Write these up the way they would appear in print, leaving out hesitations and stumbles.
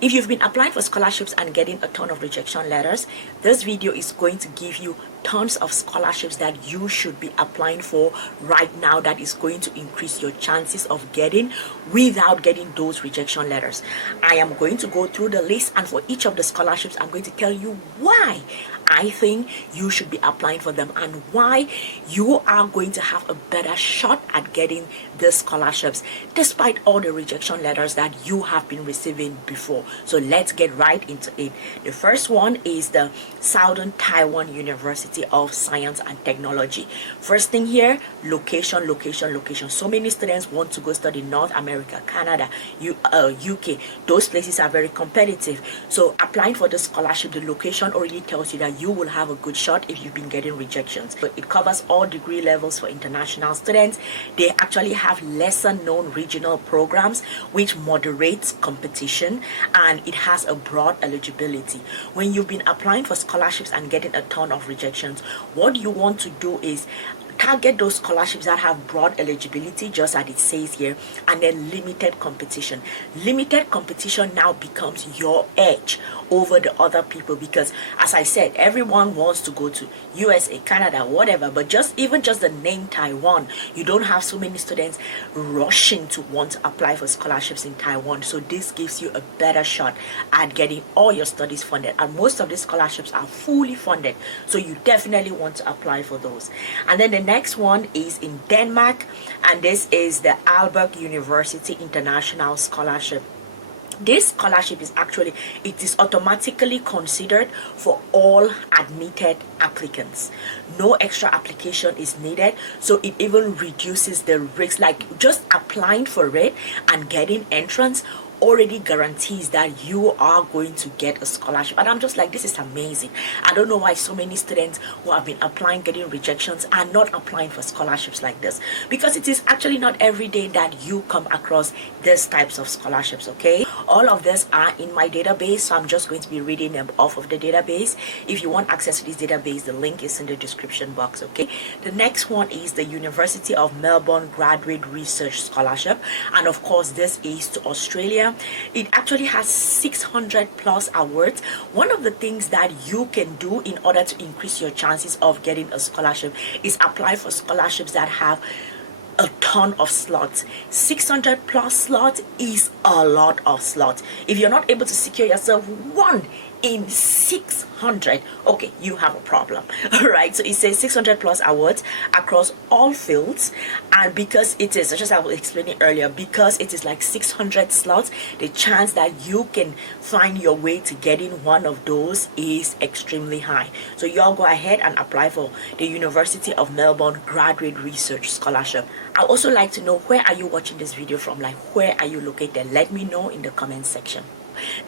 If you've been applying for scholarships and getting a ton of rejection letters, this video is going to give you tons of scholarships that you should be applying for right now that is going to increase your chances of getting without getting those rejection letters. I am going to go through the list, and for each of the scholarships I'm going to tell you why I think you should be applying for them and why you are going to have a better shot at getting the scholarships despite all the rejection letters that you have been receiving before. So let's get right into it. The first one is the Southern Taiwan University of Science and Technology. First thing here, location. So many students want to go study North America, Canada, UK. Those places are very competitive. So applying for the scholarship, the location already tells you that you will have a good shot if you've been getting rejections. But it covers all degree levels for international students. They actually have lesser known regional programs which moderates competition, and it has a broad eligibility. When you've been applying for scholarships and getting a ton of rejections, what you want to do is target those scholarships that have broad eligibility, just as it says here, and then limited competition. Limited competition now becomes your edge over the other people, because as I said, everyone wants to go to USA, Canada, whatever, but even just the name Taiwan, you don't have so many students rushing to want to apply for scholarships in Taiwan. So this gives you a better shot at getting all your studies funded, and most of these scholarships are fully funded, so you definitely want to apply for those. And then the next one is in Denmark, and this is the Aalborg University International Scholarship. This scholarship is automatically considered for all admitted applicants. No extra application is needed, so it even reduces the risk. Like just applying for it and getting entrance already guarantees that you are going to get a scholarship. And I'm just like, this is amazing. I don't know why so many students who have been applying, getting rejections, are not applying for scholarships like this, because it is actually not every day that you come across these types of scholarships. Okay, all of this are in my database, so I'm just going to be reading them off of the database. If you want access to this database, the link is in the description box. Okay, the next one is the University of Melbourne Graduate Research Scholarship, and of course this is to Australia. It actually has 600 plus awards. One of the things that you can do in order to increase your chances of getting a scholarship is apply for scholarships that have a ton of slots. 600 plus slots is a lot of slots. If you're not able to secure yourself one in 600, okay, you have a problem. All right, so it says 600 plus awards across all fields, and because it is, just as I was explaining earlier, because it is like 600 slots, the chance that you can find your way to getting one of those is extremely high. So y'all go ahead and apply for the University of Melbourne Graduate Research Scholarship. I also like to know, where are you watching this video from? Like, where are you located? Let me know in the comment section.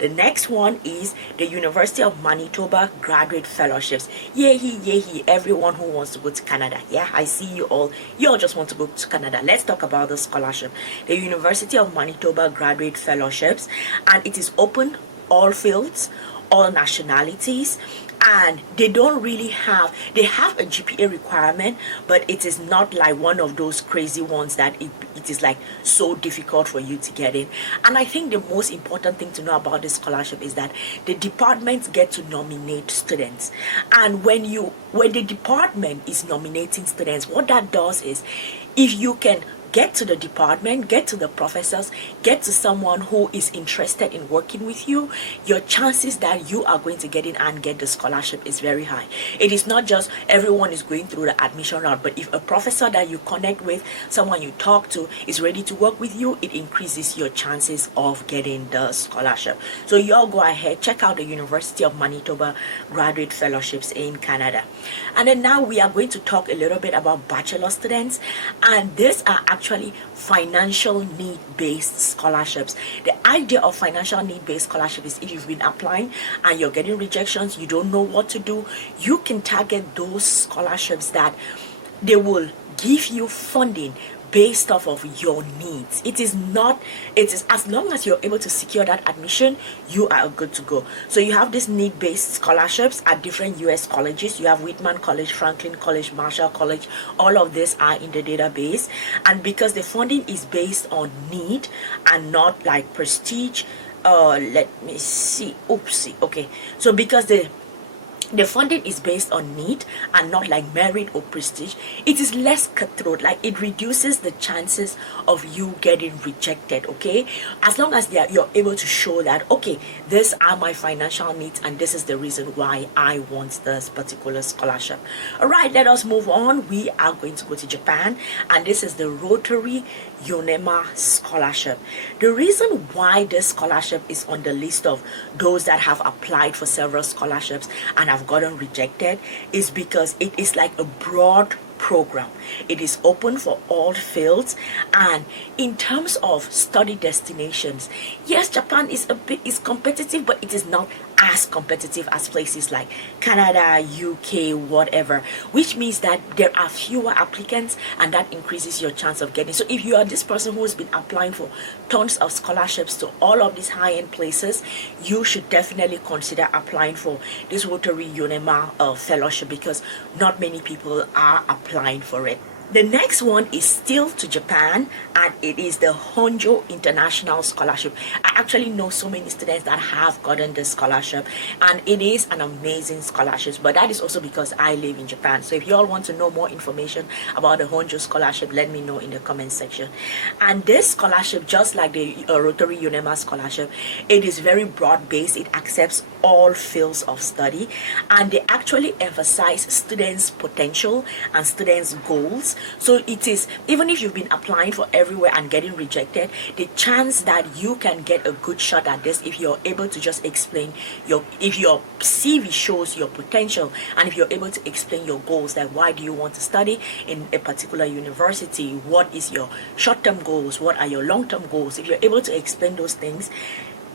The next one is the University of Manitoba Graduate Fellowships. Yay, everyone who wants to go to Canada. Yeah, I see you all. You all just want to go to Canada. Let's talk about the scholarship. The University of Manitoba Graduate Fellowships, and it is open all fields, all nationalities, and they don't really have, they have a GPA requirement, but it is not like one of those crazy ones that it is like so difficult for you to get in. And I think the most important thing to know about this scholarship is that the departments get to nominate students, and when the department is nominating students, what that does is, if you can get to the department, get to the professors, get to someone who is interested in working with you, your chances that you are going to get in and get the scholarship is very high. It is not just everyone is going through the admission route, but if a professor that you connect with, someone you talk to, is ready to work with you, it increases your chances of getting the scholarship. So y'all go ahead, check out the University of Manitoba Graduate Fellowships in Canada. And then now we are going to talk a little bit about bachelor students, and these are actually financial need-based scholarships. The idea of financial need-based scholarship is, if you've been applying and you're getting rejections, you don't know what to do, you can target those scholarships that they will give you funding based off of your needs. It is as long as you're able to secure that admission, you are good to go. So you have these need-based scholarships at different US colleges. You have Whitman College, Franklin College, Marshall College. All of these are in the database, and because the funding is based on need and not like prestige, let me see, oopsie, okay, so because the funding is based on need and not like merit or prestige, it is less cutthroat. Like, it reduces the chances of you getting rejected, okay, as long as you're able to show that, okay, these are my financial needs and this is the reason why I want this particular scholarship. All right, let us move on. We are going to go to Japan, and this is the Rotary Yoneyama scholarship. The reason why this scholarship is on the list of those that have applied for several scholarships and have gotten rejected is because it is like a broad program. It is open for all fields, and in terms of study destinations, yes, Japan is competitive, but it is not as competitive as places like Canada, UK, whatever, which means that there are fewer applicants, and that increases your chance of getting. So if you are this person who has been applying for tons of scholarships to all of these high-end places, you should definitely consider applying for this Rotary Yoneyama fellowship, because not many people are applying for it. The next one is still to Japan, and it is the Honjo International Scholarship. I actually know so many students that have gotten this scholarship, and it is an amazing scholarship, but that is also because I live in Japan. So if you all want to know more information about the Honjo scholarship, let me know in the comment section. And this scholarship, just like the Rotary Yoneyama scholarship, it is very broad based. It accepts all fields of study, and they actually emphasize students' potential and students' goals. So it is, even if you've been applying for everywhere and getting rejected, the chance that you can get a good shot at this if you're able to just explain if your CV shows your potential, and if you're able to explain your goals, like why do you want to study in a particular university, what is your short-term goals, what are your long-term goals, if you're able to explain those things,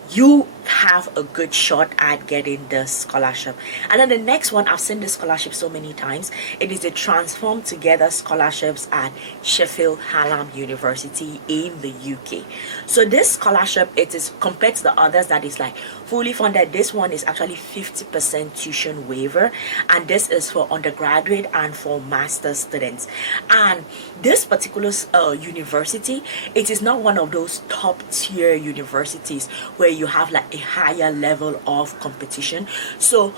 you have a good shot at getting the scholarship. And then the next one, I've seen this scholarship so many times. It is the Transform Together scholarships at Sheffield Hallam University in the UK. So this scholarship, it is, compared to the others that is like fully funded, this one is actually 50% tuition waiver, and this is for undergraduate and for master's students. And this particular university, it is not one of those top tier universities where you have like a higher level of competition. So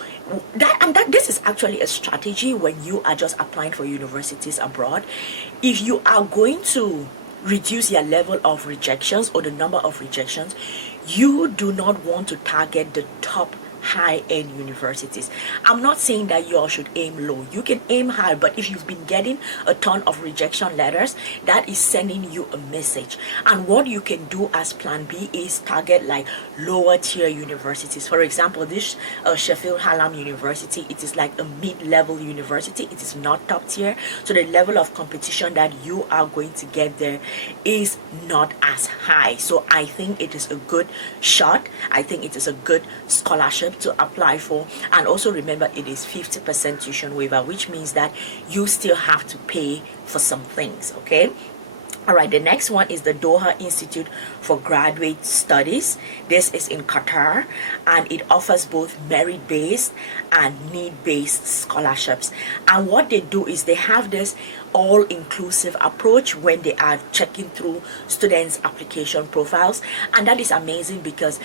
this is actually a strategy when you are just applying for universities abroad. If you are going to reduce your level of rejections or the number of rejections, you do not want to target the top high-end universities. I'm not saying that you all should aim low. You can aim high, but if you've been getting a ton of rejection letters, that is sending you a message. And what you can do as plan B is target like lower tier universities. For example, this Sheffield Hallam University, it is like a mid-level university. It is not top tier, so the level of competition that you are going to get there is not as high. So I think it is a good shot. I think it is a good scholarship to apply for. And also remember, it is 50% tuition waiver, which means that you still have to pay for some things, okay? All right, the next one is the Doha Institute for Graduate Studies. This is in Qatar, and it offers both merit-based and need-based scholarships. And what they do is they have this all-inclusive approach when they are checking through students' application profiles, and that is amazing because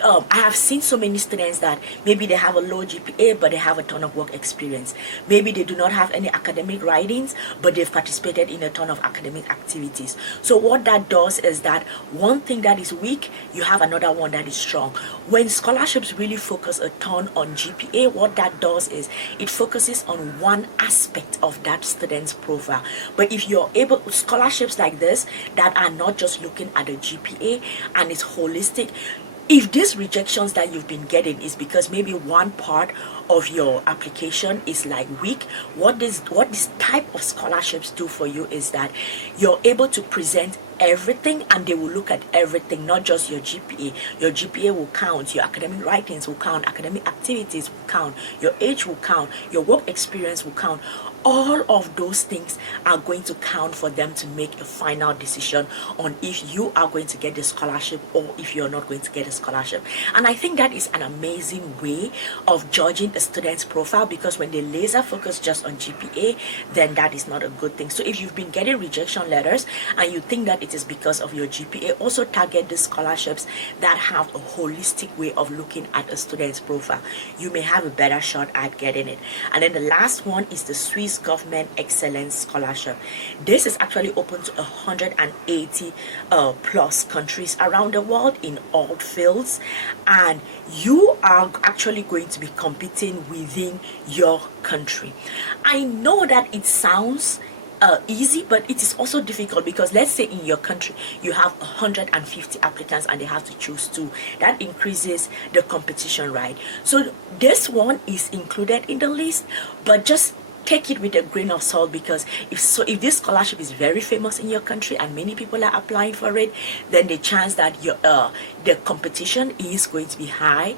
I have seen so many students that maybe they have a low GPA, but they have a ton of work experience. Maybe they do not have any academic writings, but they've participated in a ton of academic activities. So what that does is that one thing that is weak, you have another one that is strong. When scholarships really focus a ton on GPA, what that does is it focuses on one aspect of that student's profile. But if you're able, scholarships like this that are not just looking at the GPA and it's holistic, if these rejections that you've been getting is because maybe one part of your application is like weak, what this type of scholarships do for you is that you're able to present everything, and they will look at everything, not just your GPA. Your GPA will count, your academic writings will count, academic activities will count, your age will count, your work experience will count. all of those things are going to count for them to make a final decision on if you are going to get the scholarship or if you're not going to get a scholarship. And I think that is an amazing way of judging a student's profile, because when they laser focus just on GPA, then that is not a good thing. So if you've been getting rejection letters and you think that it is because of your GPA, also target the scholarships that have a holistic way of looking at a student's profile. You may have a better shot at getting it. And then the last one is the Swiss Government Excellence Scholarship. This is actually open to 180 plus countries around the world in all fields, and you are actually going to be competing within your country. I know that it sounds easy, but it is also difficult, because let's say in your country you have 150 applicants and they have to choose two. That increases the competition, right? So this one is included in the list, but just take it with a grain of salt, because if this scholarship is very famous in your country and many people are applying for it, then the chance that the competition is going to be high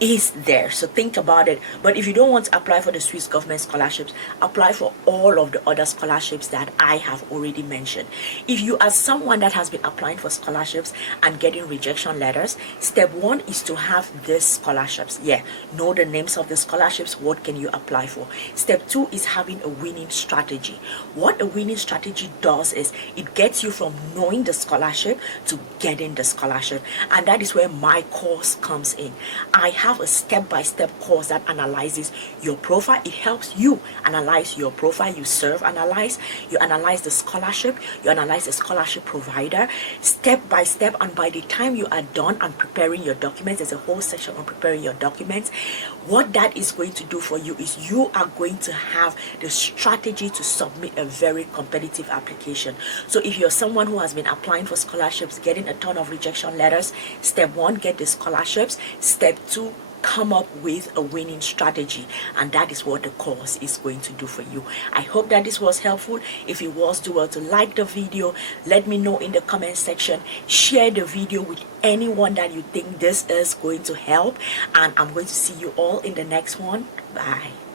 is there. So think about it. But if you don't want to apply for the Swiss government scholarships, apply for all of the other scholarships that I have already mentioned. If you are someone that has been applying for scholarships and getting rejection letters, step one is to have these scholarships. Know the names of the scholarships. What can you apply for? Step two is having a winning strategy. What a winning strategy does is it gets you from knowing the scholarship to getting the scholarship, and that is where my course comes in. I have a step-by-step course that analyzes your profile. It helps you analyze your profile. You analyze the scholarship, you analyze the scholarship provider step by step, and by the time you are done and preparing your documents, there's a whole section on preparing your documents. What that is going to do for you is you are going to have the strategy to submit a very competitive application. So if you're someone who has been applying for scholarships, getting a ton of rejection letters, step one, get the scholarships. Step two, come up with a winning strategy, and that is what the course is going to do for you. I hope that this was helpful. If it was, do well to like the video, let me know in the comment section, share the video with anyone that you think this is going to help, and I'm going to see you all in the next one. Bye.